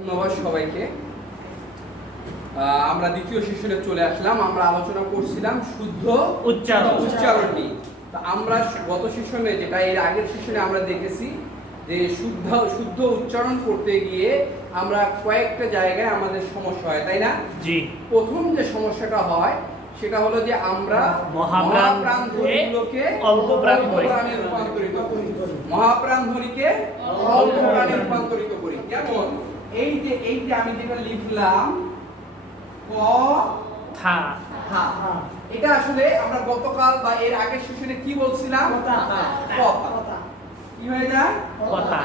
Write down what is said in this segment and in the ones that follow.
ধন্যবাদ সবাইকে। আমরা দ্বিতীয় সেশনে চলে আসলাম। আমরা আলোচনা করছিলাম শুদ্ধ উচ্চারণ নিয়ে। তো আমরা গত সেশনে, যেটা এর আগের সেশনে আমরা দেখেছি যে শুদ্ধ উচ্চারণ করতে গিয়ে আমরা কয়েকটা জায়গায় আমাদের সমস্যা হয়, তাই না? জি। প্রথম যে সমস্যাটা হয় সেটা হলো যে আমরা মহাপ্রাণ ধ্বনিগুলোকে অল্প প্রাণে রূপান্তরিত করি। মহাপ্রাণ ধ্বনিকে অল্প প্রাণে রূপান্তরিত করি। যেমন এই যে আমি যেটা লিখলাম ক থা, এটা আসলে আমরা গতকাল বা এর আগের সেশনে কি বলছিলাম? কথা। কি হয়ে যায়? কথা।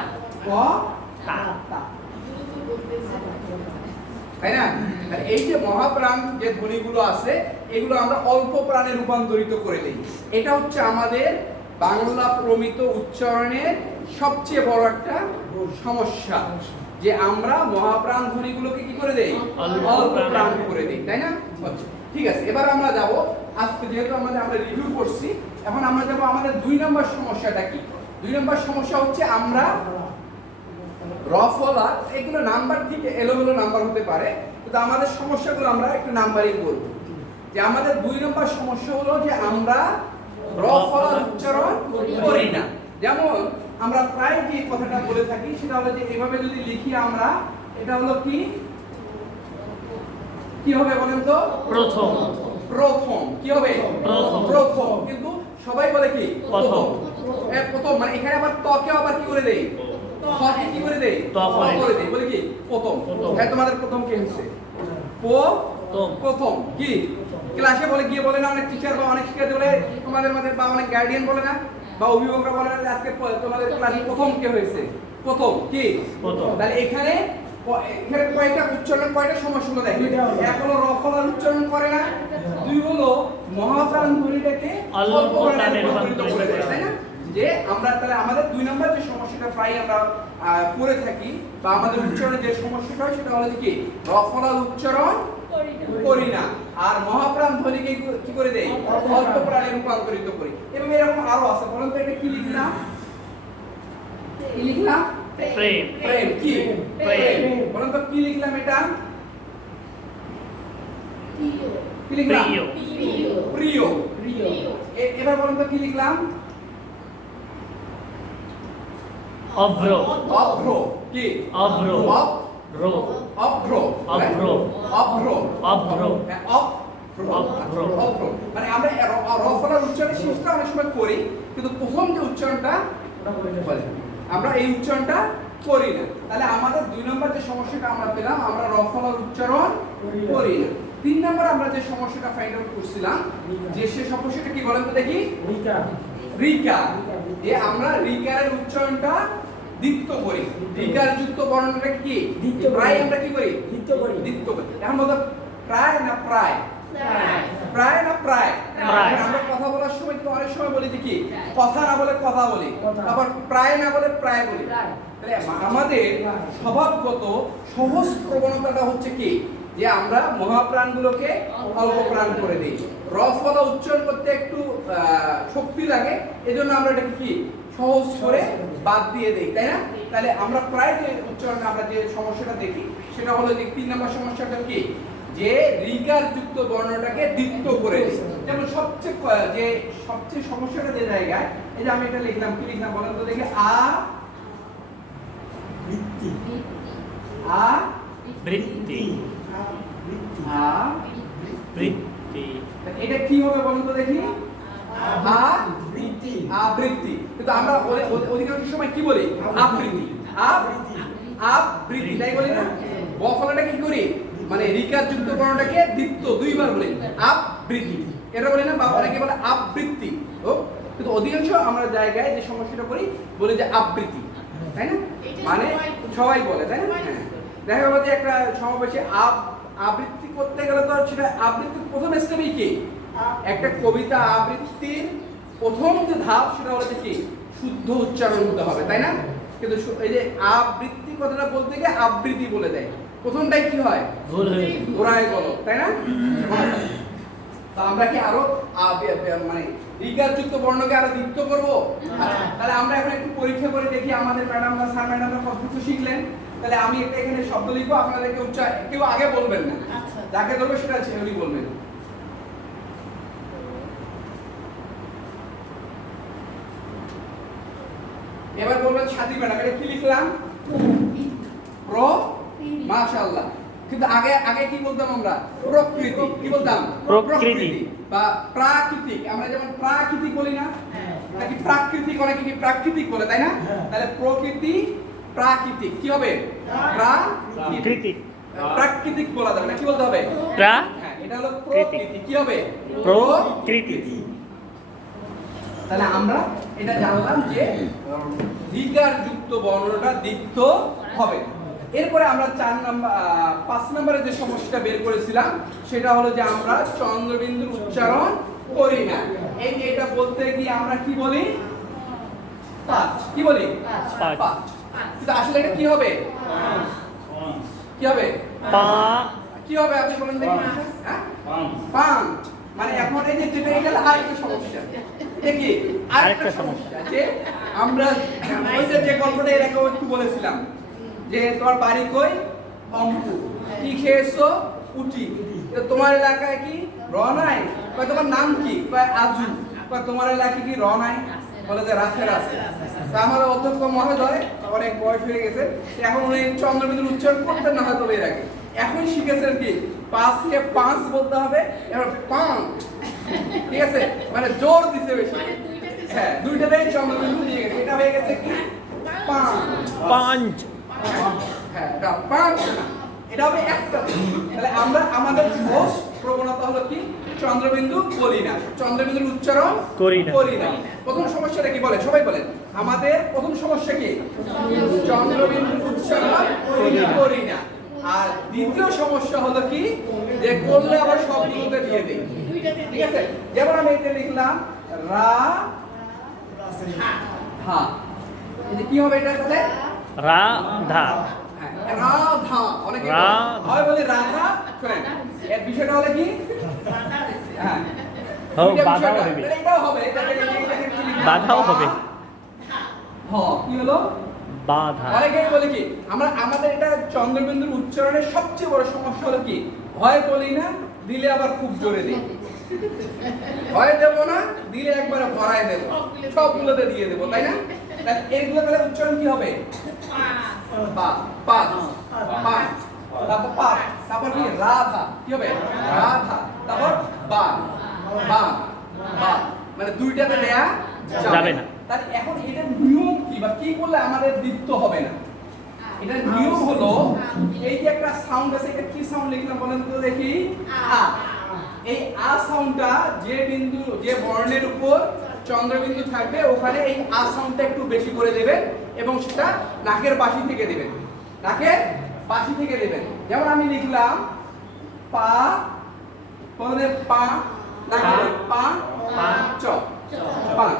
তা। তাই না? এই যে মহাপ্রাণ যে ধ্বনিগুলো আছে এগুলো আমরা অল্প প্রাণে রূপান্তরিত করে দিই। এটা হচ্ছে আমাদের বাংলা প্রমিত উচ্চারণের সবচেয়ে বড় একটা সমস্যা, যে আমরা মহাপ্রাণ ধ্বনিগুলোকে কি করে দেই? অল্প প্রাণ করে দেই, তাই না? ঠিক আছে, এবার আমরা যাব, আজকে যেহেতু আমরা রিভিউ করছি, এখন আমরা যাব আমাদের 2 নম্বর সমস্যাটা কি। 2 নম্বর সমস্যা হচ্ছে আমরা রফলা, এগুলো নাম্বার থেকে এলোমেলো নাম্বার হতে পারে, কিন্তু আমাদের সমস্যাগুলো আমরা একটু নাম্বারিং করব। যে আমাদের 2 নম্বর সমস্যা হলো যে আমরা রফলা উচ্চারণ করি না। যেমন আমরা প্রায় যে কথাটা বলে থাকি সেটা হলো যে এভাবে যদি লিখি আমরা, এটা হলো কি হবে বলেন তো? প্রথম কি হবে? প্রথম। কিন্তু সবাই বলে কি প্রথম। প্রথম মানে এখানে আবার তকে আবার কি করে দেই? তকে কি করে দেই? ত করে দেই। বলে কি প্রথম। তাই তোমাদের প্রথম কি হচ্ছে? প্রথম কি ক্লাসে বলে গিয়ে বলে না, অনেক টিচার বা অনেক শিক্ষার্থী বলে তোমাদের মধ্যে, বা অনেক গার্ডিয়ান বলে না, বা অভিভাবকরা বলে না যে আজকে তোমাদের ক্লাসে প্রথম কে হয়েছে? প্রথম কি প্রথম। তাহলে এখানে কয়টা উচ্চারণ, কয়টা সমস্যা হলো দেখেন। এক হলো রফলা উচ্চারণ করে না, 2 হলো মহাপ্রাণ ধ্বনিটাকে অল্প প্রাণে রূপান্তরিত করে দেয়, তাই না? যে আমরা তাহলে আমাদের 2 নম্বর যে সমস্যাটা প্রায় আমরা করে থাকি, বা আমাদের উচ্চারণের যে সমস্যাটা হয় সেটা হলো কি রফলা উচ্চারণ করি না, আর মহাপ্রাণ ধ্বনিকে কি করে দেই? অল্প প্রাণে রূপান্তরিত করি। এবং এরকম আরো আছে। বলেন তো এটা কি লিখলাম? কি লিখলাম? প্রেম। কি প্রেম? বলেন তো কি লিখলাম? এটা কি লিখলাম? প্রিয়। এবার বলেন তো কি লিখলাম? অভ্র। কি অভ্র। মানে আমরা রফলার উচ্চারণের শেষটা অনেক সময় করি, কিন্তু প্রথম যে উচ্চারণটা আমরা এই উচ্চারণটা করি না। তাহলে আমাদের 2 নম্বর যে সমস্যাটা আমরা পেলাম, আমরা রফলার উচ্চারণ করি না। 3 নম্বর আমরা যে সমস্যাটা ফাইন্ড আউট করছিলাম, যে সে সমস্যাটা কি বলেন তো দেখি? রিকার। যে আমরা রিকারের উচ্চারণটা দ্বিত্ব করি। রিকার যুক্ত বর্ণটা কি? প্রায় আমরা কি করি? দ্বিত্ব করি। এখন বলতে প্রায় না প্রায়? প্রায় না প্রায়? আমরা কথা বলার সময় কিন্তু অনেক সময় বলি কি কথা না বলে কথা বলি, আবার প্রায় না বলে প্রায় বলি। তাহলে আমাদের স্বভাবগত সহজ প্রবণতাটা হচ্ছে কি, যে আমরা মহাপ্রাণগুলোকে অল্প প্রাণ করে দিই। রফলা উচ্চারণ করতে একটু শক্তি লাগে, এজন্য আমরা এটাকে কি সহজ করে বাদ দিয়ে দেই, তাই না? তাহলে আমরা প্রায় যে উচ্চারণে আমরা যে সমস্যাটা দেখি সেটা হলো যে 3 নম্বর সমস্যাটা কি, যে রিকার যুক্ত বর্ণটাকে দ্বিত্ব করে দেই। যেমন সবচেয়ে সমস্যাটা যে জায়গায়, এই যে আমি এটা লিখলাম, কি লিখলাম বলেন তো দেখি? এটা কি হবে বলেন তো দেখি? আবৃত্তি। কিন্তু আমরা অধিকাংশ সময় কি বলি? আবৃত্তি, তাই বলি না? বফলাটা কি করি? মানে রিকার যুক্ত বর্ণটাকে দ্বিত্ব 2 বার বলি, আবৃত্তি। এটা বলি না, বা অনেকে বলে আবৃত্তি। কিন্তু অধিকাংশ আমরা জায়গায় যে সমস্যাটা করি বলি যে আবৃত্তি, তাই না? মানে সবাই বলে, তাই না? হ্যাঁ, দেখা গেল যে একটা সমাবেশে আবৃত্তি করতে গেলে তো সেটা আবৃত্তির প্রথম স্টেপই কি? একটা কবিতা আবৃত্তির প্রথম যে ধাপ সেটা হলো কি শুদ্ধ উচ্চারণ হতে হবে, তাই না? কিন্তু এই যে আবৃত্তি কথাটা বলতে গিয়ে আবৃত্তি বলে দেয়, প্রথমটাই কি হয়? ঘোড়ায় গেল, তাই না? তো আমরা কি আরো মানে রিকার যুক্ত বর্ণকে আরো দ্বিত্ব করব? তাহলে আমরা এখন একটু পরীক্ষা করে দেখি আমাদের ম্যাডামরা, স্যার ম্যাডামরা কত কিছু শিখলেন। তাহলে আমি একটা এখানে শব্দ লিখবো, আপনাদেরকে কেউ আগে বলবেন না, আচ্ছা। যাকে ধরবে সেটা উনি বলবেন। এবার বলবেন সাথী ম্যাডাম এটা কি লিখলাম? প্র, মাশাআল্লাহ। কিন্তু আগে আগে কি বলতাম আমরা? প্রকৃতি। কি বলতাম? প্রকৃতি। বা প্রাকৃতিক। আমরা যেমন প্রাকৃতিক বলি না, নাকি প্রাকৃতিক, অনেকে কি প্রাকৃতিক বলে, তাই না? তাহলে প্রকৃতি প্রাকৃতিক কি হবে? কৃতিক। প্রাকৃতিক বলা যাবে না, কি বলতে হবে? প্রা হ্যাঁ, এটা হলো প্রকৃতি। কি হবে? প্রকৃতি। তাহলে আমরা এটা জানলাম যে দ্বিকার যুক্ত বর্ণটা দ্বিত্ব হবে। এরপরে আমরা 5 নম্বরে যে সমস্যাটা বের করেছিলাম সেটা হলো যে আমরা চন্দ্রবিন্দুর উচ্চারণ করি না। এই যে এটা বলতে গিয়ে আমরা কি বলি? পাঁচ। কি বলি? পাঁচ। পাঁচ। কিন্তু আসলে এটা কি হবে? কি হবে? পা কি হবে আপনি বলেন দেখি? হ্যাঁ? পাঁচ। মানে এখন এই যে যেটা এটা আরেকটা সমস্যা। দেখি আরেকটা সমস্যা যে আমরা ওই যে গল্পটা এর আগে একটু বলেছিলাম যে তোমার বাড়ি কই? অম্পু। কি খেয়েছো? উটি। তো তোমার এলাকায় কি র নাই? কয় তোমার নাম কি? কয় আজু। কয় তোমার এলাকায় কি র নাই? বলে যে রাসের আছে। তা আমার অধ্যক্ষ মহোদয় অনেক বয়স হয়ে গেছে, এখন উনি চন্দ্রবিন্দুর উচ্চারণ করতেন না হয়তো এর আগে, এখন শিখেছেন কি 5 কে 5 বলতে হবে, এবার 5। ঠিক আছে, মানে জোর দিতে বেশি। হ্যাঁ, দুইটাতেই চন্দ্রবিন্দু দিয়ে গেছে, এটা হয়ে গেছে কি 5। পাঁচ। হ্যাঁ, এটা 5 না, এটা হবে একটা। তাহলে আমরা আমাদের সহজ প্রবণতা হলো কি চন্দ্রবিন্দু বলি না, চন্দ্রবিন্দুর উচ্চারণ করি না। প্রথম সমস্যাটা কি বলেন সবাই বলেন? আমাদের প্রথম সমস্যা কি? চন্দ্রবিন্দুর উচ্চারণ করি না। আর দ্বিতীয় সমস্যা হলো কি যে করলে আবার সবগুলোতে দিয়ে দেই। ঠিক আছে, যেমন আমি এটা লিখলাম রা ধা, এই কি হবে এটা তাহলে? রাধা। রাধা। অনেকে হয় বলে রাধা। শুনেন এর বিষয়টা হলো কি? হ্যাঁ, বাধাও হবে। এটাও হবে, বাধাও হবে। কি হলো? বাধা। অনেকেই বলে কি আমরা আমাদের এটা চন্দ্রবিন্দুর উচ্চারণের সবচেয়ে বড় সমস্যা হলো কি হয় বলি না, দিলে আবার খুব জোরে দিই। হয় দেবো না, দিলে একবারে ভরায় দেবো, সবগুলোতে দিয়ে দেবো, তাই না? তাহলে এইগুলো তাহলে উচ্চারণ কি হবে? পাঁচ। তারপর পাঁচ, তারপর কি রাধা, কি হবে? রাধা। তারপর বান, মানে দুইটাতে দেয়া যাবে না। তাহলে এখন এটার নিয়ম কি বা কি করলে আমাদের দ্বিত্ব হবে না? এটার নিয়ম হলো এই যে একটা সাউন্ড আছে, এটা কি সাউন্ড লিখলাম বলেন তো দেখি? আ। এই আ সাউন্ডটা যে বিন্দু যে বর্ণের উপর চন্দ্রবিন্দু থাকবে ওখানে এই আ সাউন্ডটা একটু বেশি করে দেবেন এবং সেটা নাকের বাসি থেকে দেবেন, নাকের বাসি থেকে দেবেন। যেমন আমি লিখলাম পা, বলে পা, নাকে পা, চ, পাঁচ,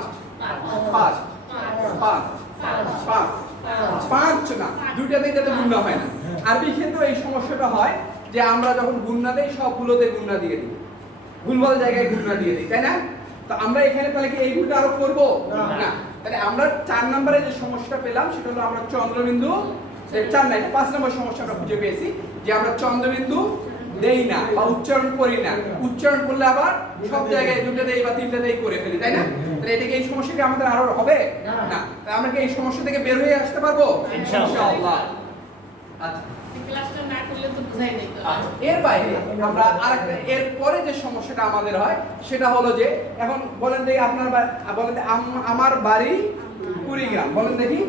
না, দুইটাতেই যাতে গুণনা হয় না। আরবি ক্ষেত্রে এই সমস্যাটা হয় যে আমরা যখন গুণনা দেই সবগুলোতে গুণনা দিয়ে দিই, ভুলভাল জায়গায় গুণনা দিয়ে দিই, তাই না? তো আমরা এখানে তাহলে কি এই ভুলটা আরো করব না? তাহলে আমরা 4 নম্বরে যে সমস্যাটা পেলাম সেটা হলো আমরা চন্দ্রবিন্দু 4 না 5 নম্বর সমস্যা আমরা খুঁজে পেয়েছি যে আমরা চন্দ্রবিন্দু দেই না বা উচ্চারণ করি না, উচ্চারণ করলে আবার সব জায়গায় দুটো দেই বা তিনটা দেই করে ফেলি, তাই না? তাহলে এটা কি এই সমস্যা কি আমাদের আরো হবে না? তাহলে আমরা কি এই সমস্যা থেকে বের হয়ে আসতে পারবো ইনশাআল্লাহ? আচ্ছা, ক্লাসটা না করলে তো বুঝাই নাই তো। এর বাইরে আমরা আরেকটা এর পরে যে সমস্যাটা আমাদের হয় সেটা হলো যে এখন বলেন দেখি আপনার বলেন আমার বাড়ি কুড়িগ্রাম, বলেন দেখি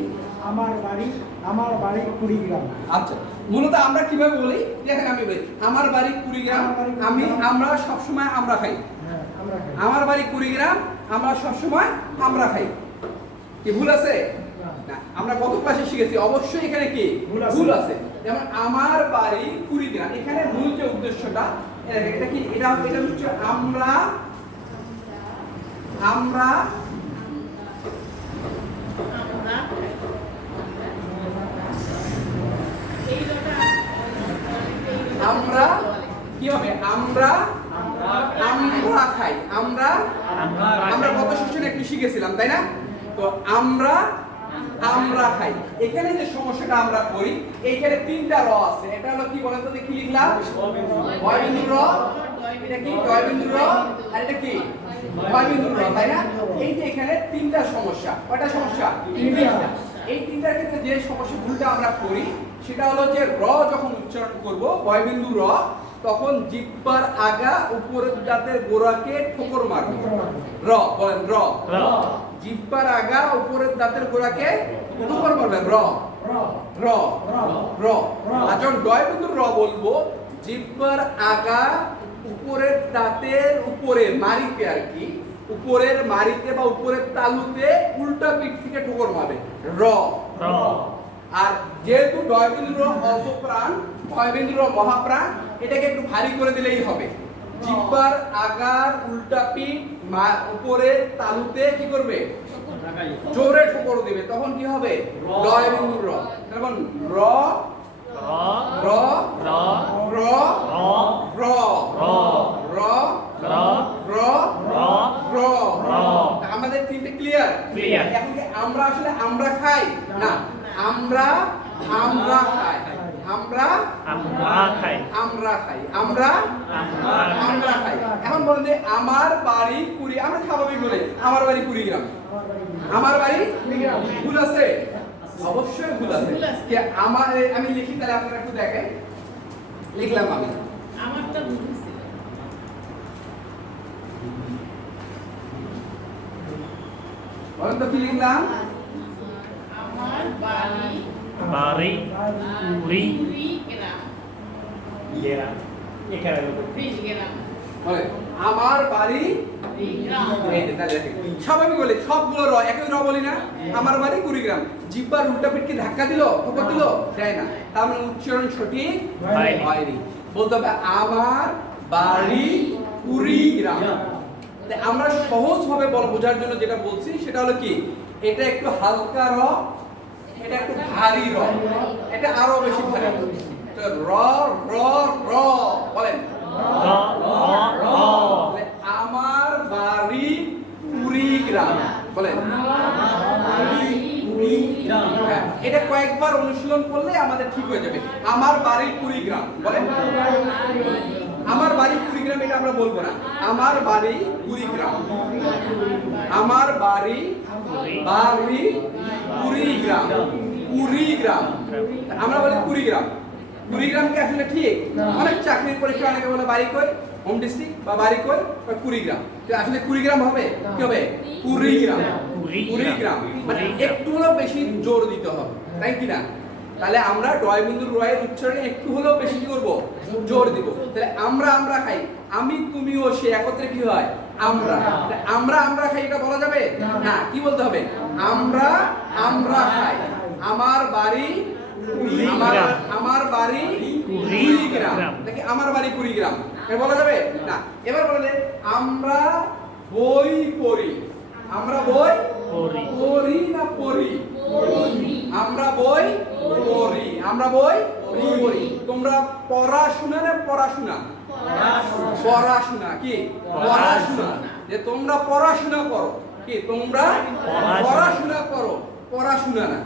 আমার বাড়ি কুড়িগ্রাম। আচ্ছা, মূলত আমরা কিভাবে বলি দেখেন আমি বলি আমার বাড়ি কুড়িগ্রাম, আমরা সব সময় আমরা খাই। আমার বাড়ি কুড়িগ্রাম, আমরা সব সময় আমরা খাই। কি ভুল আছে? না, আমরা কত ক্লাসে শিখেছি অবশ্যই এখানে কি ভুল আছে। যেমন আমার বাড়ি কুড়িগ্রাম, এখানে মূল যে উদ্দেশ্যটা এটা কি এটা হচ্ছে আমরা কি হবে? আমরা খাই। আমরা কত সেশনে একটু শিখেছিলাম, তাই না? তো আমরা আমরা খাই। এখানে যে সমস্যাটা আমরা করি, এইখানে তিনটা র আছে। এটা হলো কি বলেন তো, কি লিখলাম? ভয় বিন্দুর র। এটা কি ভয় বিন্দুর র? আর এটা কি ভয় বিন্দুর র, তাই না? এই যে এখানে তিনটা সমস্যা। কয়টা সমস্যা? তিনটা। এই তিনটার ক্ষেত্রে যে সমস্যা ভুলটা আমরা করি সেটা হলো যে র যখন উচ্চারণ করব ভয় বিন্দু র, তখন জিহ্বার আগা উপরের দাঁতের গোড়াকে ঠোকর মারবে। র বলেন, র। জিহ্বার আগা উপরের দাঁতের গোড়াকে ঠোকর মারবে। র র র। আর যখন ডয় বিন্দুর র বলবো, জিহ্বার আগা উপরের দাঁতের উপরে মারিতে আর কি, উপরের মারিতে বা উপরের তালুতে উল্টা পিঠ থেকে ঠোকর মারবে। র। আর যেহেতু ডয় বিন্দুর অল্প প্রাণ, ভয় বিন্দুর মহাপ্রাণ, এটাকে একটু ভারী করে দিলেই হবে। জিহ্বার আগার উল্টা পিঠ উপরে তালুতে কি করবে? জোরে ঠোকর দিবে। তখন কি হবে? ডয় বিন্দুর র। তখন র র র র র র র র। আমাদের তিনটে ক্লিয়ার? এখন কি আমরা আসলে আমরা খাই না, আমরা আমরা খাই, আমরা আমরা খাই, আমরা খাই, আমরা আমরা খাই। এখন বলেন যে আমার বাড়ি আমরা স্বাভাবিক বলে আমার বাড়ি কুড়িগ্রাম, আমার বাড়ি কুড়িগ্রাম। ভুল আছে? অবশ্যই ভুল আছে। কি আমার আমি লিখি, তাহলে আপনারা একটু দেখেন। লিখলাম আমি, আমারটা ভুল ছিল। বলেন তো কি লিখলাম? আমার বাড়ি বাড়ি কুড়িগ্রাম। গ্রাম। এখানে কুড়িগ্রাম। বলে আমার বাড়ি কুড়িগ্রাম। এই যে তাহলে দেখেন, স্বাভাবিক বলে সবগুলো র একই র বলি না। আমার বাড়ি কুড়িগ্রাম। জিহ্বার উল্টা পিঠকে ধাক্কা দিল, ঠোকর দিল? দেয় না। তার মানে উচ্চারণ সঠিক হয়নি। বলতে হবে আমার বাড়ি কুড়িগ্রাম। আমরা সহজ ভাবে বোঝার জন্য যেটা বলছি সেটা হলো কি, এটা একটু হালকা র, এটা একটু ভারী র, এটা আরো বেশি ভারী। তো র র র বলেন, আমার বাড়ি কুড়িগ্রাম। বলেন হ্যাঁ, এটা কয়েকবার অনুশীলন করলে আমাদের ঠিক হয়ে যাবে। আমার বাড়ি কুড়িগ্রাম। বলেন আমার বাড়ি কুড়িগ্রাম, এটা আমরা বলবো না। আমার বাড়ি কুড়িগ্রাম, আমার বাড়ি বাড়ি কুড়িগ্রাম, কুড়িগ্রাম। আমরা বলি কুড়িগ্রাম। কুড়িগ্রামকে আসলে ঠিক অনেক চাকরির পরীক্ষা অনেকে বলে বাড়ি কই, হোম ডিস্ট্রিক্ট বা বাড়ি কই বা কুড়িগ্রাম। আসলে কুড়িগ্রাম হবে কি হবে? কুড়িগ্রাম। কুড়িগ্রাম মানে একটু হলেও বেশি জোর দিতে হবে, তাই কি না? তাহলে আমরা ডয় বিন্দুর রয়ের উচ্চারণে একটু হলেও বেশি কি করব? জোর দিব। তাহলে আমরা আমরা খাই, আমি তুমি ও সে একত্রে কি হয়? আমরা। আমরা আমরা খাই এটা বলা যাবে না। কি বলতে হবে? আমরা আমরা খাই। আমার বাড়ি আমার বাড়ি কুড়িগ্রাম। দেখি আমার বাড়ি কুড়িগ্রাম এটা বলা যাবে না। এবার বলে আমরা বই পড়ি। আমরা বই পড়ি না পড়ি? আমরা বই পড়ি, আমরা বই পড়ি। তোমরা পড়াশোনা না পড়াশোনা? পড়াশোনা। কি পড়াশোনা? যে তোমরা পড়াশোনা করো। কি তোমরা পড়াশোনা করো? পড়াশোনা না।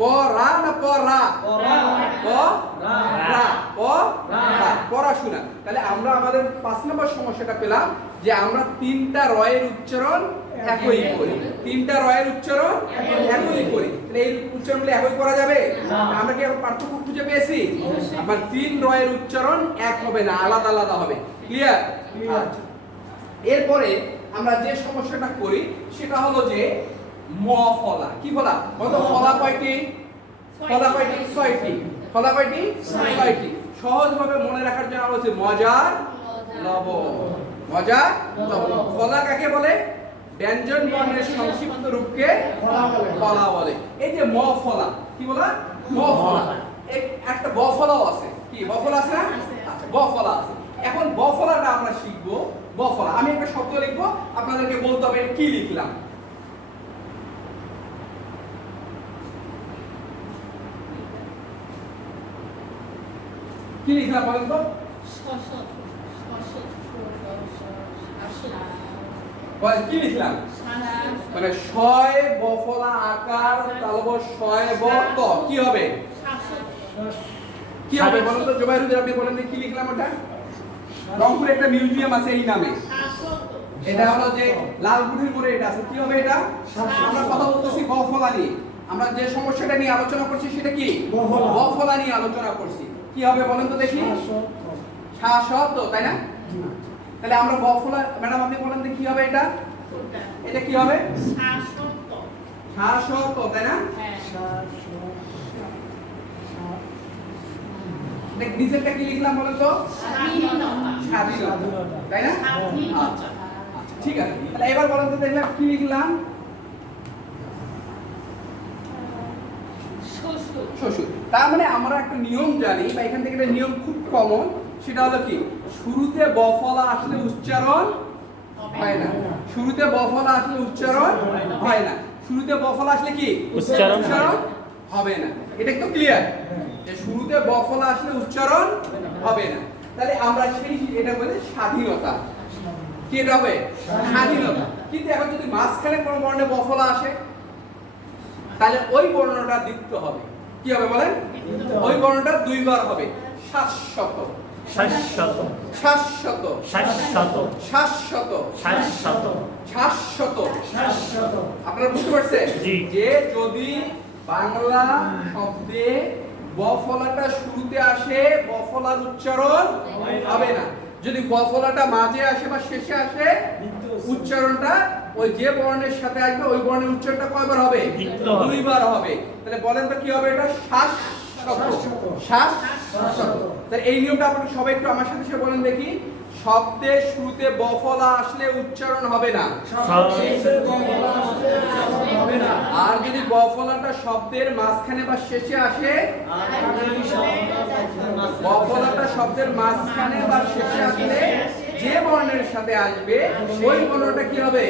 পড়া না পড়া? পড়াশোনা। তাহলে আমরা আমাদের 5 নম্বর সমস্যাটা পেলাম যে আমরা তিনটা রয়ের উচ্চারণ একই করি। তিনটা রয়ের উচ্চারণ একই করি। তাহলে এই উচ্চারণগুলো একই করা যাবে? আমরা কি পার্থক্য খুঁজে পেয়েছি? আমার তিন রয়ের উচ্চারণ এক হবে না, আলাদা আলাদা হবে। ক্লিয়ার? এরপরে আমরা যে সমস্যাটা করি সেটা হলো যে ম ফলা। কি ফলা? বলো ফলা কয়টি? ফলা কয়টি? 6টি। ফলা কয়টি? 6টি। সহজভাবে মনে রাখার জন্য আমরা বলছি মজার লবণ। মজার লবণ। ফলা কাকে বলে? ব্যঞ্জন বর্ণের সংক্ষিপ্ত রূপকে ফলা বলে। এই যে ম ফলা, কি বলা? ম ফলা। একটা ব ফলাও আছে। কি ব ফলা আছে না? আচ্ছা, ব ফলা আছে। এখন ব ফলাটা আমরা শিখবো। ব ফলা, আমি একটা শব্দ লিখবো, আপনাদেরকে বলতে হবে কি লিখলাম। কি লিখলাম বলেন তো? বলেন কি লিখলাম? মানে শয় বফলা আকার তালব শয় ব ত কি হবে? কি হবে বলুন তো জুবাইরুদ্দিন, আপনি বলেন কি লিখলাম ওটা? রংপুরে একটা মিউজিয়াম আছে এই নামে, এটা হলো যে লালপুরের মোড়ে এটা আছে, কি হবে এটা? আমরা কথা বলতেছি বফলা নিয়ে, আমরা যে সমস্যাটা নিয়ে আলোচনা করছি সেটা কি? বফলা নিয়ে আলোচনা করছি। কি হবে বলেন তো দেখি? শাসত, তাই না? তাহলে আমরা বফলা, ম্যাডাম আপনি বলেন তো কি হবে এটা? এটা কি হবে? শাসত, তাই না? দেখ নিচেরটা কি লিখলাম বলেন তো? স্বাধীনতা, তাই না? আচ্ছা, ঠিক আছে। তাহলে এবার বলেন তো দেখলাম কি লিখলাম? শ্বশুর। তার মানে আমরা একটা নিয়ম জানি বা এখান থেকে একটা নিয়ম খুব কমন, সেটা হলো কি? শুরুতে বফলা আসলে উচ্চারণ হয় না। শুরুতে বফলা আসলে উচ্চারণ হয় না। শুরুতে বফলা আসলে কি? উচ্চারণ হবে না। এটা একটু ক্লিয়ার যে শুরুতে বফলা আসলে উচ্চারণ হবে না। তাহলে আমরা সেই এটা বলে স্বাধীনতা। কি এটা হবে? স্বাধীনতা। কিন্তু এখন যদি মাঝখানে কোনো বর্ণে বফলা আসে তাহলে ওই বর্ণটা দ্বিত্ব হবে। কি হবে বলেন? ওই বর্ণটা দুইবার হবে। শাশ্বত, শাশ্বত, শাশ্বত, শাশ্বত, শাশ্বত, শাশ্বত, শাশ্বত। শাশ্বত। আপনারা বুঝতে পারছেন জি। যে যদি বাংলা শব্দে বফলাটা শুরুতে আসে বফলার উচ্চারণ হবে না, যদি বফলাটা মাঝে আসে বা শেষে আসে উচ্চারণটা ওই যে বর্ণের সাথে আসবে ওই বর্ণের উচ্চারণটা কয়বার হবে? দ্বিত্ব হবে। দুইবার হবে। তাহলে বলেন তো কি হবে এটা? শাশ্বত, শাশ্বত। তাহলে এই নিয়মটা আপনারা সবাই একটু আমার সাথে সাথে বলেন দেখি। শব্দের শুরুতে বফলা আসলে উচ্চারণ হবে না, আর যদি বফলাটা শব্দের মাঝখানে বা শেষে আসে, বফলাটা শব্দের মাঝখানে বা শেষে আসলে যে বর্ণের সাথে আসবে ওই বর্ণটা কি হবে?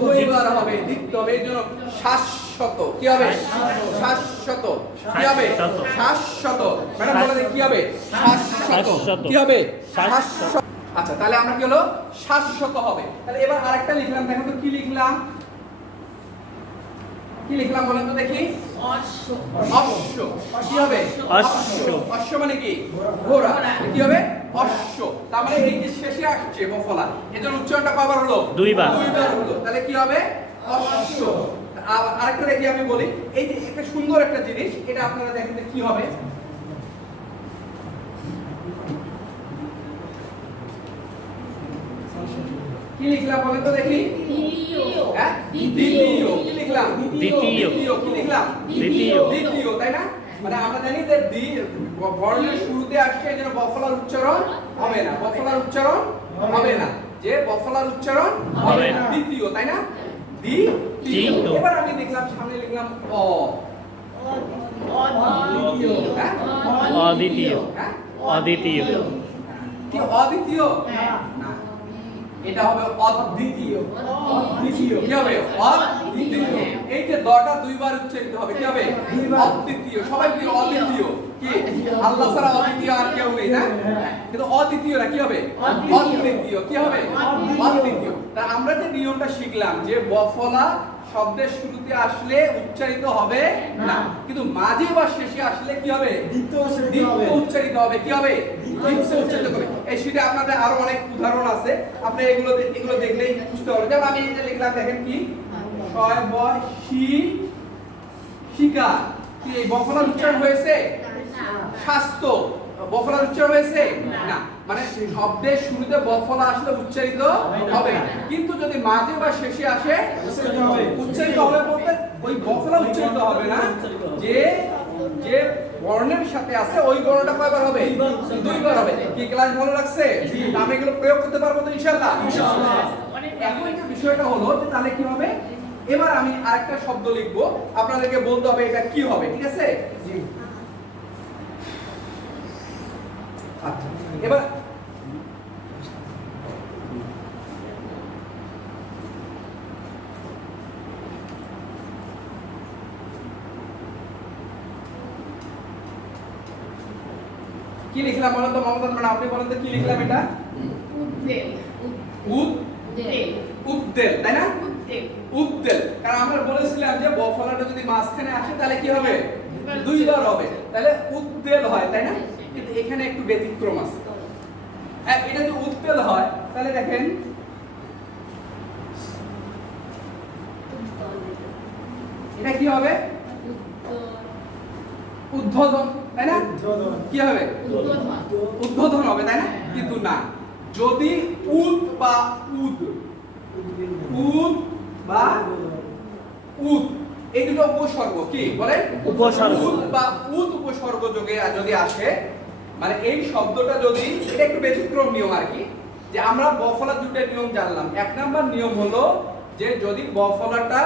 দুইবার হবে, দ্বিত্ব হবে। এই জন্য শাশ্বত। কি হবে? শাশ্বত। কি হবে? শাশ্বত। ম্যাডাম বলে কি হবে? শাশ্বত। কি হবে? শাশ্বত। আচ্ছা, তাহলে আমরা কি হলো? শাশ্বত হবে। তাহলে এবার আরেকটা লিখলাম, দেখো তো কি লিখলাম? কি লিখলাম বলেন তো দেখি? অশ্ব। কি হবে? অশ্ব। অশ্ব মানে কি? ঘোড়া। কি হবে? অশ্ব। তার মানে এই যে শেষে আসছে বফলা, এটার উচ্চারণটা কয়বার হলো? দুইবার। দুইবার হলো। তাহলে কি হবে? অশ্ব। আরেকটা দেখি আমি বলি, এই যে একটা সুন্দর একটা জিনিস, এটা আপনারা দেখেন কি হবে? কি লিখলাম বলেন তো দেখি? হ্যাঁ? দ্বিতীয়। কি লিখলাম? দ্বিতীয়। কি লিখলাম? দ্বিতীয়, তাই না? মানে আমরা জানি যে বর্ণের শুরুতে আসছে এই জন্য বফলার উচ্চারণ হবে না, বফলার উচ্চারণ হবে না, যে বফলার উচ্চারণ হবে না। দ্বিতীয়, তাই না? দ্বিতীয়। এবার আমি লিখলাম, সামনে লিখলাম অ। হ্যাঁ? অদ্বিতীয়, হ্যাঁ? অদ্বিতীয়, কি অদ্বিতীয়? না, এটা হবে অদ্বিতীয়। কি হবে? অদ্বিতীয়। এই যে দটা দুইবার উচ্চারিত হবে, কি হবে? অদ্বিতীয়। সবাই কি অদ্বিতীয়? কি আল্লাহ ছাড়া অদ্বিতীয় আর কেউ নেই, না? কিন্তু অদ্বিতীয় না, কি হবে? অদ্বিতীয়। কি হবে? অদ্বিতীয়। তা আমরা যে নিয়মটা শিখলাম যে বফলা শব্দের শুরুতে আসলে উচ্চারিত হবে না, কিন্তু মাঝে বা শেষে আসলে কি হবে? দ্বিতীয় উচ্চারিত হবে। কি হবে? দ্বিতীয় উচ্চারিত হবে। এই শীটে আপনাদের আরো অনেক উদাহরণ আছে, আপনি এগুলো দেখলেই বুঝতে পারবেন। যেমন আমি এই যে লিখলাম, দেখেন কি? শয় ব শি শিকা। কি এই বফলার উচ্চারণ হয়েছে? স্বাস্থ্য। বফলার উচ্চারণ হয়েছে? না। মানে শব্দের শুরুতে বফলা আসলে উচ্চারিত হবে না, কিন্তু যদি মাঝে বা শেষে আসে উচ্চারিত হবে। বলতে ওই বফলা উচ্চারিত হবে না, যে যে বর্ণের সাথে আছে ওই বর্ণটা কয়বার হবে? দুইবার হবে। কি ক্লাস ভালো লাগছে? আমরা এগুলো প্রয়োগ করতে পারবো তো ইনশাআল্লাহ? এখন যে বিষয়টা হলো যে তাহলে কি হবে? এবার আমি আরেকটা শব্দ লিখবো, আপনাদেরকে বলতে হবে এটা কি হবে, ঠিক আছে? আচ্ছা, এবার কি লিখলাম বলেন তো মমতাজ ম্যাডাম, আপনি বলেন তো কি লিখলাম? এটা উদ্দেল, তাই না? উদ্দেল। কারণ আমরা বলেছিলাম যে ব ফলাটা যদি মাঝখানে আসে তাহলে কি হবে? দুইবার হবে, তাহলে উদ্দেল হয়, তাই না? কিন্তু এখানে একটু ব্যতিক্রম আছে। এটা যদি উদ্দেল হয় তাহলে দেখেন এটা কি হবে? উদ্ধোধন, তাই না? কি হবে? উদ্ধোধন হবে, তাই না? কিন্তু না, যদি উদ বা উদ বা উদ এই দুটো উপসর্গ কি বলেন? উপসর্গ। উদ বা উদ উপসর্গ যোগে যদি আসে, মানে এই শব্দটা যদি, এটা একটু ব্যতিক্রম নিয়ম আর কি, যে আমরা ব ফলার দুটো নিয়ম জানলাম। এক নাম্বার নিয়ম হলো যে যদি ব ফলাটা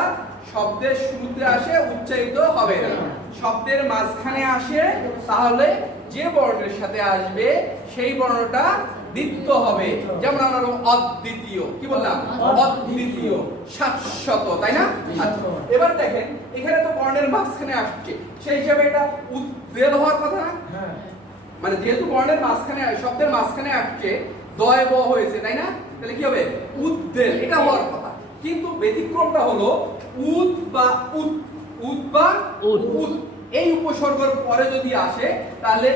শব্দের শুরুতে আসে উচ্চারিত হবে না, শব্দের মাঝখানে আসে তাহলে যে বর্ণের সাথে আসবে সেই বর্ণটা দ্বিত্ব হবে। যেমন আমরা বলবো অদ্বিতীয়, কি বললাম? অদ্বিতীয়, শাশ্বত, তাই না? আচ্ছা, এবার দেখেন এখানে তো বর্ণের মাঝখানে আসছে, সেই হিসাবে এটা উদ্বেল হওয়ার কথা না? মানে যেহেতু বর্ণের মাঝখানে, শব্দের মাঝখানে আসছে, দয় ব হয়েছে, তাই না? তাহলে কি হবে? উদ্বেল, এটা হওয়ার কথা। কিন্তু ব্যতিক্রমটা হলো উদ বা উদ, উদ বা উদ। উদ এই উপসর্গের পরে যদি আসে তাহলে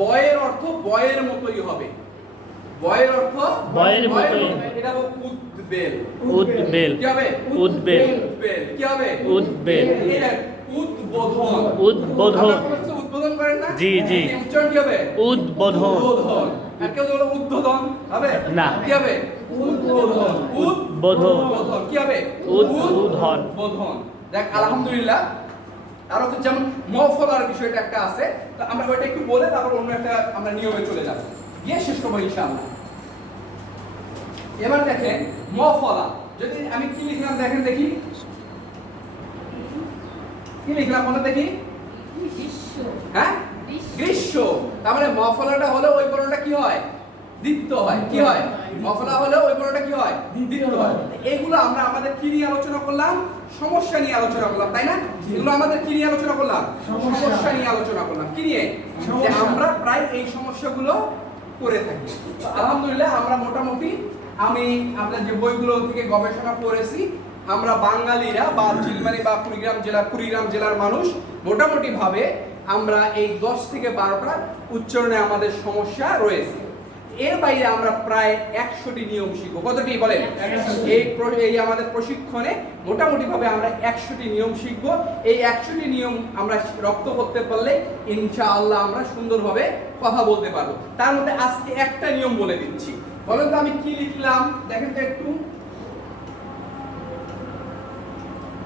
বয়ের অর্থ বয়ের মতোই হবে। বয়ের অর্থ বয়ের মতোই। এটা হবে উদ্বেল। উদ্বেল। কি হবে? উদ্বেল। উদ্বেল। কি হবে? উদ্বেল। এটা উদ্বোধন। উদ্বোধন। আপনারা কোনো কিছু উদ্বোধন করেন না? জি, জি। এই উচ্চারণ কি হবে? উদ্বোধন। উদ্বোধন। আর কেউ বলে উদ্বোধন হবে? না। কি হবে? উদ্বোধন। উদ্বোধন। উদ্বোধন। কি হবে? উদ্বোধন। উদ্বোধন। দেখ আলহামদুলিল্লাহ, আরো যেমন মফলার বিষয়টা একটা আছে, তো আমরা ওইটা একটু বলে তারপর অন্য একটা আমরা নিয়মে চলে যাব, গিয়ে শেষ করবো ইনশাআল্লাহ। এবার দেখেন মফলা, যদি আমি কি লিখলাম দেখেন দেখি, কি লিখলাম বলে দেখি? হ্যাঁ, গ্রীষ্ম। তার মানে মফলাটা হলে ওই বর্ণটা কি হয়? দ্বিত্ব হয়। কি হয়? মফলা হলে ওই বর্ণটা কি হয়? দ্বিত্ব হয়। এগুলো আমরা আমাদের কি নিয়ে আলোচনা করলাম? সমস্যা নিয়ে আলোচনা করলাম, তাই না? এগুলো আমাদের কি নিয়ে আলোচনা করলাম? সমস্যা নিয়ে আলোচনা করলাম। কি নিয়ে? যে আমরা প্রায় এই সমস্যাগুলো করে থাকি। তো আলহামদুলিল্লাহ আমরা মোটামুটি, আমি আপনার যে বইগুলো থেকে গবেষণা করেছি, আমরা বাঙালিরা বা চিলমারি বা কুড়িগ্রাম জেলার মানুষ মোটামুটি ভাবে আমরা এই 10 থেকে 12টা উচ্চারণে আমাদের সমস্যা রয়েছে। এর বাইরে আমরা প্রায় 100টি নিয়ম শিখব। কতটি বলেন? এই আমাদের প্রশিক্ষণে মোটামুটি ভাবে আমরা 100টি নিয়ম শিখব। এই 100টি নিয়ম আমরা রপ্ত করতে পারলে ইনশাআল্লাহ আমরা সুন্দরভাবে কথা বলতে পারবো। তার মধ্যে আজকে একটা নিয়ম বলে দিচ্ছি। বলেন তো আমি কি লিখলাম? দেখেন তো একটু,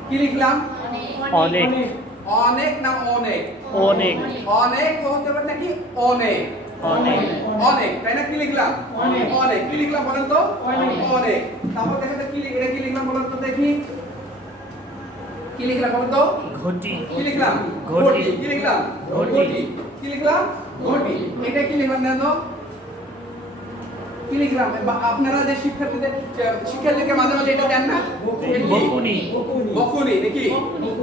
কি লিখলাম? অনেক। অনেক না অনেক? অনেক। অনেক হতে পারে নাকি অনেক? অনেক। অনেক, তাই না? কি লিখলাম? অনেক। কি লিখলাম বলেন তো? অনেক। তারপর দেখেন তো কি এটা কি লিখলাম বলেন তো দেখি, কি লিখলাম বলেন তো? ঘটি। কি লিখলাম? ঘটি। কি লিখলাম? ঘটি। কি লিখলাম? ঘটি। এটা কি লিখলাম দেন তো? কি লিখলাম? আপনারা যে শিক্ষার্থীদেরকে মাঝে মাঝে এটা দেন না? বকুনি। বকুনি নাকি?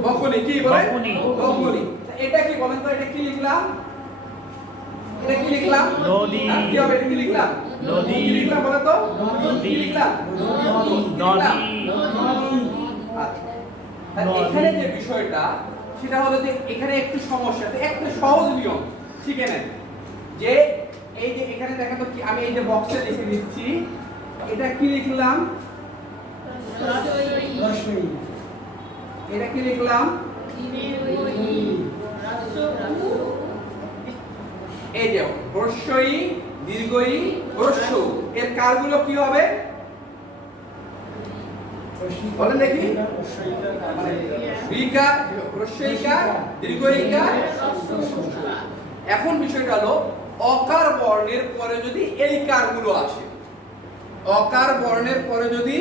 বকুনি কি বলেন? বকুনি। বকুনি। এটা কি বলেন তো? এটা কি লিখলাম? এটা কি লিখলাম? নদী। কি হবে? এটা কি লিখলাম? নদী। কি লিখলাম বলেন তো? নদী। কি লিখলাম? নদী। আচ্ছা। এখানে যে বিষয়টা সেটা হলো যে এখানে একটু সমস্যা, একটু সহজ নিয়ম শিখে নেন। যে এই যে এখানে দেখেন তো কি, আমি এই যে বক্সে লিখে দিচ্ছি, এটা কি লিখলাম? এটা কি লিখলাম? এই যে হ্রস্বই দীর্ঘই হ্রস্ব, এর কারগুলো কি হবে বলেন দেখি? ঋকার, হ্রস্বইকার, দীর্ঘইকার। এখন বিষয়টা হলো অকার বর্ণের পরে যদি এই কারগুলো আসে, অকার বর্ণের পরে যদি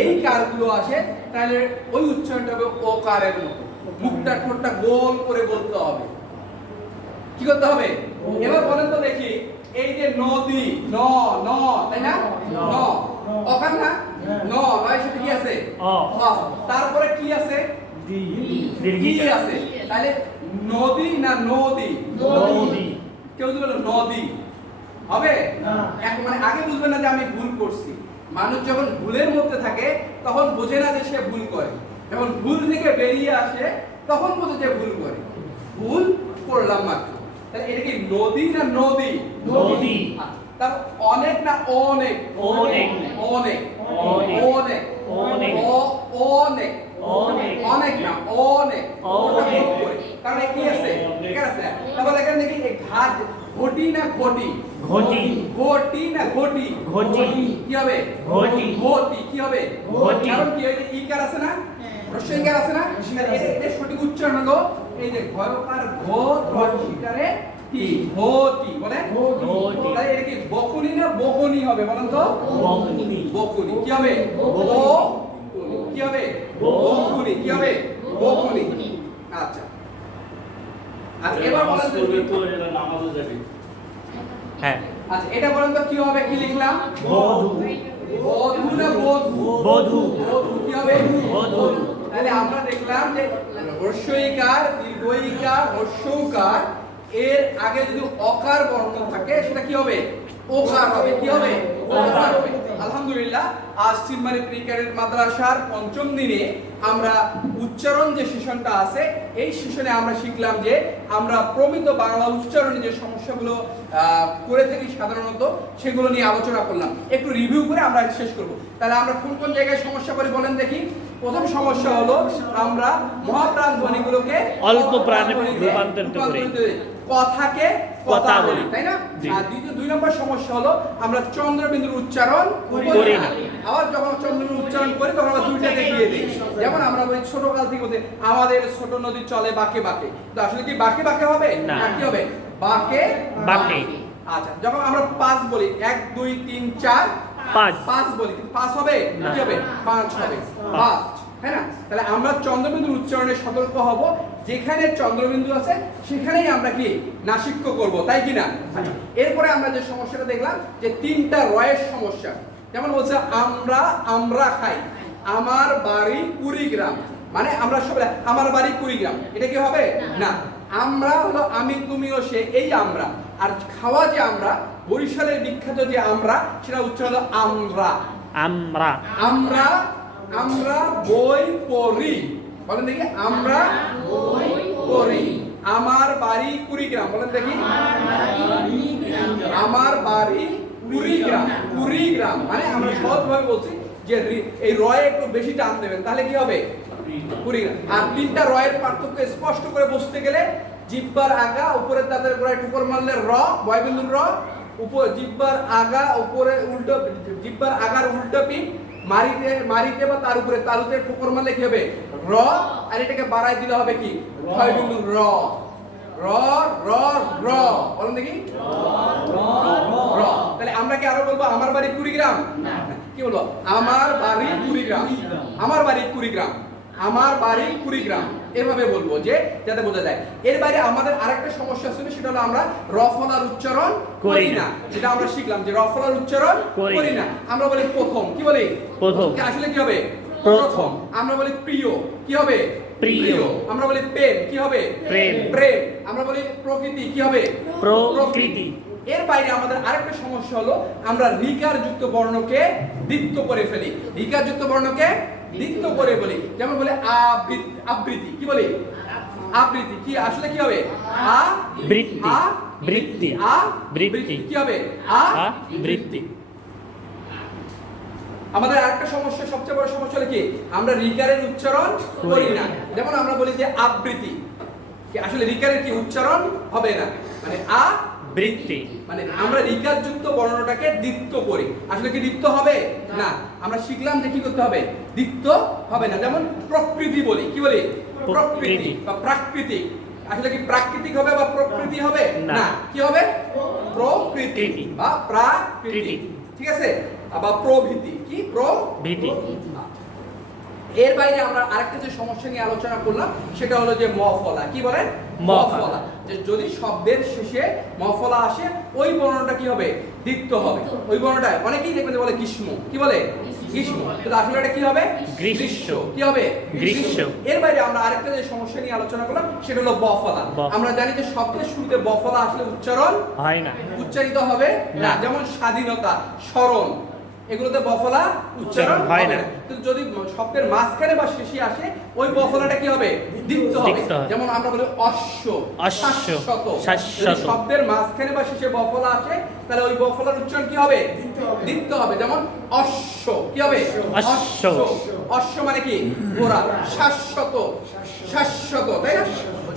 এই কারগুলো আসে তাহলে ওই উচ্চারণটা হবে ওকারের মতো, মুখটা ঠোঁটটা গোল করে বলতে হবে। কি করতে হবে? এবার বলেন তো দেখি, এই যে নদী, ন ন তাই না? ন অকার না? ন নয় সাথে কি আছে? অ। তারপরে কি আছে? কি আছে? তাহলে নদী না নদী? নদী। কেউ যদি বলে নদী হবে, এখন মানে আগে বুঝবেন না যে আমি ভুল করছি। মানুষ যখন ভুলের মধ্যে থাকে তখন বোঝে না যে সে ভুল করে, যখন ভুল থেকে বেরিয়ে আসে তখন বোঝে যে ভুল করে, ভুল করলাম মাত্র। তাহলে এটা কি নদী না নদী? নদী। তার অনেক না অনেক? অনেক। অনেক। অনেক। অনেক। অনেক। অনেক। অনেক। অনেক না অনেক। অনেক। কারণ কি আছে? এখানে আছে। তারপর দেখেন দেখি এই ঘাট ঘটি না ঘটি? ঘটি। ঘটি না ঘটি? ঘটি। কি হবে? ঘটি। ঘটি কি হবে? ঘটি। কারণ কি এই যে ইকার আছে না? রস্বইকার আছে না? এটা সঠিক উচ্চারণ হলো এই যে ঘয়কার ঘট রস্বইকারে কি? ঘটি বলে? ঘটি। তাহলে এটা কি বকুনি না বকুনি হবে বলেন তো? বকুনি। বকুনি কি হবে? কি হবে? বকুনি কি হবে? বকুনি। আচ্ছা আচ্ছা এবার বলেন তো হ্যাঁ। আচ্ছা এটা বলেন তো কি হবে? কি লিখলাম? বধূ। বধূ না বধূ? বধূ। বধূ কি হবে? বধূ। তাহলে আমরা দেখলাম যে হ্রস্বইকার, দীর্ঘইকার, হ্রস্বকার এর আগে যদি অকার বর্ণ থাকে সেটা কি হবে? ওকার হবে। কি হবে? ওকার হবে। আলহামদুলিল্লাহ আজ চিলমারি প্রি ক্যাডেট মাদ্রাসার পঞ্চম দিনে আমরা উচ্চারণ যে সেশনটা আছে এই সেশনে আমরা শিখলাম যে আমরা প্রমিত বাংলা উচ্চারণে যে সমস্যাগুলো করে থাকি সাধারণত সেগুলো নিয়ে আলোচনা করলাম। একটু রিভিউ করে আমরা শেষ করব। তাহলে আমরা কোন কোন জায়গায় সমস্যা করি বলেন দেখি। প্রথম সমস্যা হলো আমরা মহাপ্রাণ ধ্বনিগুলোকে অল্প প্রাণে রূপান্তরিত করি। কথাকে কথা বলি, তাই না? জি। আর দ্বিতীয় 2 নম্বর সমস্যা হলো আমরা চন্দ্রবিন্দুর উচ্চারণ করি না। আবার যখন চন্দ্রবিন্দুর উচ্চারণ করি তখন আমরা দুইটা দেখিয়ে দিই। যেমন আমরা বলি ছোটকাল থেকে বলতে আমাদের ছোট নদী চলে বাঁকে বাঁকে, তো আসলে কি বাঁকে বাঁকে হবে না। কি হবে? বাঁকে বাঁকে। আচ্ছা যখন আমরা 5 বলি 1 2 3 4 পাঁচ। 5 বলি কিন্তু 5 হবে না। কি হবে? 5 হবে। 5 হ্যাঁ না? তাহলে আমরা চন্দ্রবিন্দুর উচ্চারণে সতর্ক হব, যেখানে চন্দ্রবিন্দু আছে সেখানেই আমরা কি নাসিক্য করব, তাই কি না? আচ্ছা এরপরে আমরা যে সমস্যাটা দেখলাম যে 3টা রয়ের সমস্যা। যেমন বলছে আমরা খাই, আমার বাড়ি কুড়িগ্রাম, মানে আমরা সবাই আমার বাড়ি কুড়িগ্রাম, এটা কি হবে? না। আমরা হলো আমি তুমি ও সে, এই আমরা। আর খাওয়া যে আমরা, বরিশালের বিখ্যাত যে আমরা, সেটা উচ্চারণ হলো আমরা। আমরা। আমরা আমরা বই পড়ি, বলেন দেখি। আমরা বই পড়ি। আমার বাড়ি কুড়িগ্রাম, বলেন দেখি। আমার বাড়ি কুড়িগ্রাম। কুড়িগ্রাম মানে আমরা সহজভাবে বলছি যে এই রয়ে একটু বেশি টান দেবেন, তাহলে কি হবে? কুড়িগ্রাম। আর 3টা রয়ের পার্থক্য স্পষ্ট করে বুঝতে গেলে জিহ্বার আগা উপরের দাঁতের গোড়ায় টুকর মারলে র, বয়বিন্দুর র, উপর জিহ্বার আগা উপরে উল্টো, জিহ্বার আগার উল্টো পিঠ, মারিতে বা তার উপরে তালুতে ঠোকর মারলে কি হবে? র। আর এটাকে বাড়াই দিলে হবে কি? ক্ষয় বিন্দু র। র র র, বলেন দেখি। র। তাহলে আমরা কি আরো বলবো আমার বাড়ি কুড়িগ্রাম? কি বলবো? আমার বাড়ি কুড়িগ্রাম। আমার বাড়ি কুড়িগ্রাম। আমার বাড়ি কুড়িগ্রাম, এভাবে বলবো যে যাতে বোঝা যায়। এর বাইরে আমাদের আরেকটা সমস্যা ছিল, সেটা হলো আমরা রফলার উচ্চারণ করি না। যেটা আমরা শিখলাম যে রফলার উচ্চারণ করি না। আমরা বলি প্রথম, কি বলি? প্রথম। আসলে কি হবে? প্রথম। আমরা বলি প্রিয়, কি হবে? প্রিয়। আমরা বলি প্রেম, কি হবে? প্রেম। প্রেম। আমরা বলি প্রকৃতি, কি হবে? প্রকৃতি। এর বাইরে আমাদের আরেকটা সমস্যা হলো আমরা রিকার যুক্ত বর্ণকে দ্বিত্ব করে ফেলি। রিকার যুক্ত বর্ণকে দ্বিত্ব করে বলি। যেমন বলে আবৃত্তি, কি বলি? আবৃত্তি। কি আসলে কি হবে? বৃত্তি। বৃত্তি। বৃত্তি কি হবে? বৃত্তি। আমাদের আরেকটা সমস্যা, সবচেয়ে বড় সমস্যা হলো কি? আমরা রিকারের উচ্চারণ করি না। যেমন আমরা বলি যে আবৃত্তি, কি আসলে রিকারের কি উচ্চারণ হবে না, মানে বৃত্তি। মানে আমরা রিকার যুক্ত বর্ণটাকে দ্বিত্ব করি। আসলে কি দ্বিত্ব হবে? না। আমরা শিখলাম যে কি করতে হবে? দ্বিত্ব হবে না। যেমন প্রকৃতি বলি, কি বলি? প্রকৃতি বা প্রাকৃতিক। আসলে কি প্রাকৃতিক হবে বা প্রকৃতি হবে? না। কি হবে? প্রকৃতি বা প্রাকৃতিক, ঠিক আছে? আবার প্রভৃতি, কি? প্রভৃতি। এর বাইরে আমরা আরেকটা যে সমস্যা নিয়ে আলোচনা করলাম সেটা হলো যে মফলা, কি বলেন? মফলা। যে যদি শব্দের শেষে মফলা আসে ওই বর্ণটা কি হবে? দ্বিত্ব হবে। ওই বর্ণটা অনেকেই দেখবেন বলে গ্রীষ্ম, কি বলে? গ্রীষ্ম। কিন্তু আসলে এটা কি হবে? গ্রীষ্ম। কি হবে? গ্রীষ্ম। এর বাইরে আমরা আরেকটা যে সমস্যা নিয়ে আলোচনা করলাম সেটা হলো বফলা। আমরা জানি যে শব্দের শুরুতে বফলা আসলে উচ্চারণ হয় না, উচ্চারিত হবে না। যেমন স্বাধীনতা, স্মরণ, এগুলোতে বফলা উচ্চারণ হয় হয় না। না। কিন্তু যদি শব্দের মাঝখানে বা শেষে আসে ওই বফলাটা কি হবে? দ্বিত্ব হবে। দ্বিত্ব হবে। যেমন আমরা বলি অশ্ব, অশ্ব, শাশ্বত। শাশ্বত। যদি শব্দের মাঝখানে বা শেষে বফলা আসে তাহলে ওই বফলার উচ্চারণ কি হবে? দ্বিত্ব হবে। যেমন অশ্ব কি হবে? অশ্ব। অশ্ব মানে কি? ঘোড়া। শাশ্বত, শাশ্বত, তাই না?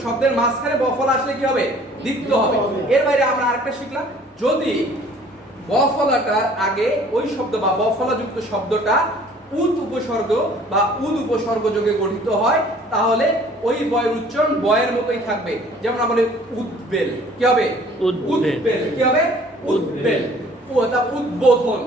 শব্দের মাঝখানে বফলা আসলে কি হবে? দ্বিত্ব হবে। এর বাইরে আমরা আরেকটা শিখলাম, যদি বফলাটার আগে ওই শব্দ বা বফলাযুক্ত শব্দটা উদ উপসর্গ বা উদ উপসর্গ যোগে গঠিত হয় তাহলে ওই বয়ের উচ্চারণ বয়ের মতোই থাকবে। যেমন আমরা বলি উদ্বেল কি হবে? উদ্বেল। কি হবে? উদ্বেল। তা উদ্বোধন,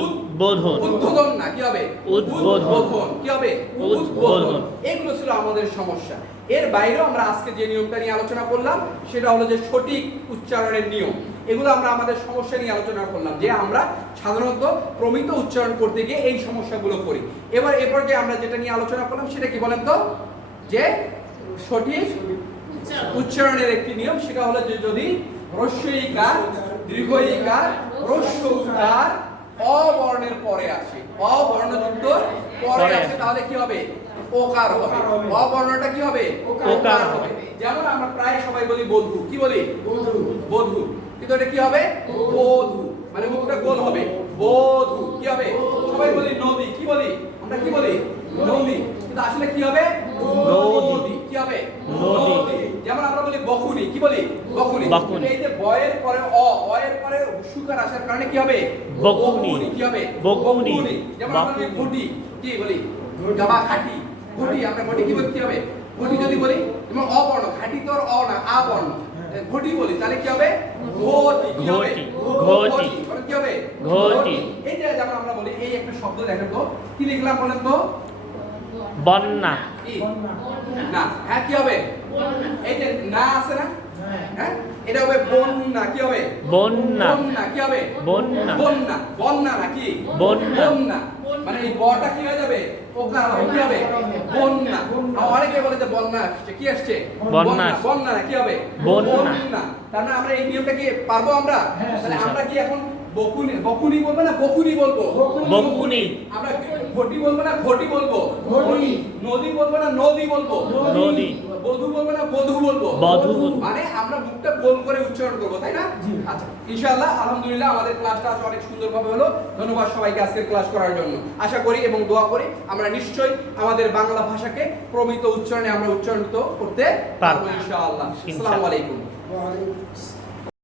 উদ্বোধন। উদ্বোধন না কি হবে? উদ্বোধন। কি হবে? উদ্বোধন। এগুলো ছিল আমাদের সমস্যা। এর বাইরেও আমরা আজকে যে নিয়মটা নিয়ে আলোচনা করলাম সেটা হলো যে সঠিক উচ্চারণের নিয়ম। এগুলো আমরা আমাদের সমস্যা নিয়ে আলোচনা করলাম যে আমরা সাধারণত প্রমিত উচ্চারণ করতে গিয়ে এই সমস্যাগুলো করি। এরপর যে আমরা যেটা নিয়ে আলোচনা করলাম সেটা কি বলেন তো? যে সঠিক উচ্চারণের একটি নিয়ম, সেটা হলো যে যদি হ্রস্ব ইকার, দীর্ঘ ইকার, হ্রস্ব উকার অবর্ণের পরে আসে, অবর্ণযুক্ত পরে আসে তাহলে কি হবে? ওকার হবে। অবর্ণটা কি হবে? ওকার হবে। যেমন আমরা প্রায় সবাই বলি বধূ, কি বলি? বধূ। কিন্তু এটা কি হবে? বধূ, মানে মুখটা গোল হবে। বধূ কি হবে? সবাই বলি নদী, কি বলি? আমরা কি বলি? নদী। কিন্তু আসলে কি হবে? নদী। কি হবে? নদী। যেমন আমরা বলি বকুনি, কি বলি? বকুনি। বকুনি। এই যে বয়ের পরে অয়ের পরে সুকার আসার কারণে কি হবে? বকুনি। কি হবে? বকুনি। যেমন আমরা বলি ঘটি, কি বলি? গাবা খাটি। ঘটি, আমরা ঘটি কি বলি? কি হবে? ঘটি যদি বলি যেমন অবর্ণ, খাটি তো আর অ না, আ বর্ণ। ঘটি বলি তাহলে কি হবে? ঘটি। কি হবে? ঘটি। মানে কি হবে? ঘটি। এই যে যেমন আমরা বলি এই একটা শব্দ দেখেন তো, কি লিখলাম বলেন তো? বন্যা। কি? না। হ্যাঁ কি হবে? এই যে না আছে না? হ্যাঁ, এটা হবে বন্যা। কি হবে? বন্যা। বন্যা। কি হবে? বন্যা। বন্যা। বন্যা নাকি? বন্যা। বন্যা। মানে এই বটা কি হয়ে যাবে? ওকার হবে। কি হবে? বন্যা। অনেকে বলে যে বন্যা আসছে, কি আসছে? বন্যা। বন্যা না কি হবে? বন্যা। তার মানে আমরা এই নিয়মটা কি পারবো আমরা? হ্যাঁ, তাহলে আমরা কি এখন বকুনি বলবো না বকুনি বলবো? বকুনি। আমরা ঘটি বলবো না ঘটি বলবো? ঘটি। নদী বলবো না নদী বলবো? নদী। বধূ বলবো না বধূ বলবো? বধূ বলবো। মানে আমরা মুখটা গোল করে উচ্চারণ করবো, তাই না? জি। আচ্ছা, ইনশাআল্লাহ আলহামদুলিল্লাহ আমাদের ক্লাসটা আজ অনেক সুন্দরভাবে হলো। ধন্যবাদ সবাইকে আজকের ক্লাস করার জন্য। আশা করি এবং দোয়া করি আমরা নিশ্চয়ই আমাদের বাংলা ভাষাকে প্রমিত উচ্চারণে আমরা উচ্চারিত করতে পারবো ইনশাআল্লাহ। আসসালামু আলাইকুম। ওয়া আলাইকুম আসসালাম।